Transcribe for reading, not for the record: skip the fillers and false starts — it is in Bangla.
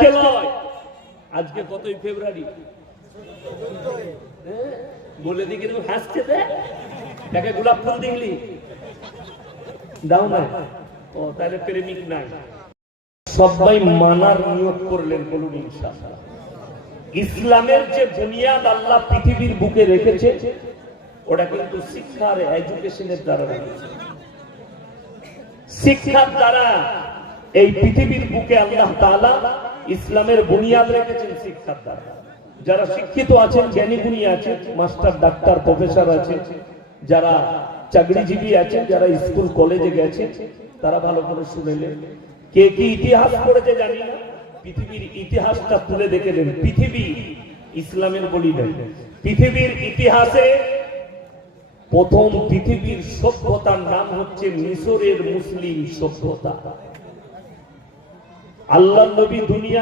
আজকে নয়, আজকে কতই ফেব্রুয়ারি বলে দিকে তুমি হাসছে তাকে গোলাপ ফুল দিলি দাও না, ও তাহলে প্রেমিক নাই। সবাই মানার নিয়োগ করলেন, বলুন ইনশাআল্লাহ। ইসলামের যে বুনিয়াদ আল্লাহ পৃথিবীর বুকে রেখেছে ওটা কিন্তু শিক্ষার এডুকেশনের দ্বারা রেখেছে। শিক্ষার দ্বারা এই পৃথিবীর বুকে আল্লাহ তাআলা ইসলামের বুনিয়াদ রেখেছেন শিক্ষার দ্বারা। যারা শিক্ষিত আছেন, জ্ঞানী গুণী আছেন, মাস্টার ডাক্তার প্রফেসর আছে, যারা চাকরিজীবী আছেন, যারা স্কুল কলেজে গেছে, তারা ভালো করে শুনেলেন। কে কি ইতিহাস পড়েছে জানি না, পৃথিবীর ইতিহাসটা তুলে দেখে দেন। পৃথিবী ইসলামের বলি নেই, পৃথিবীর ইতিহাসে প্রথম পৃথিবীর সভ্যতার নাম হচ্ছে মিশরের মুসলিম সভ্যতা। আল্লাহ নবী দুনিয়া